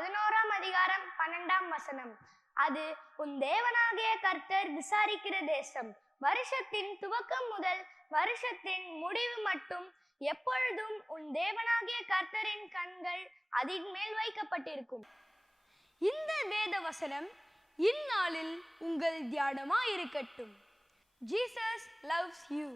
11ஆம் அதிகாரம் 12ஆம் வசனம். அது உன் தேவனாகிய கர்த்தர் விசாரிக்கிற தேசம். வருஷத்தின் துவக்கம் முதல் வருஷத்தின் முடிவு மட்டும் எப்பொழுதும் உன் தேவனாகிய கர்த்தரின் கண்கள் அதின் மேல் வைக்கப்பட்டிருக்கும். இந்த வேத வசனம் இந்நாளில் உங்கள் தியானமாயிருக்கட்டும். Jesus loves you.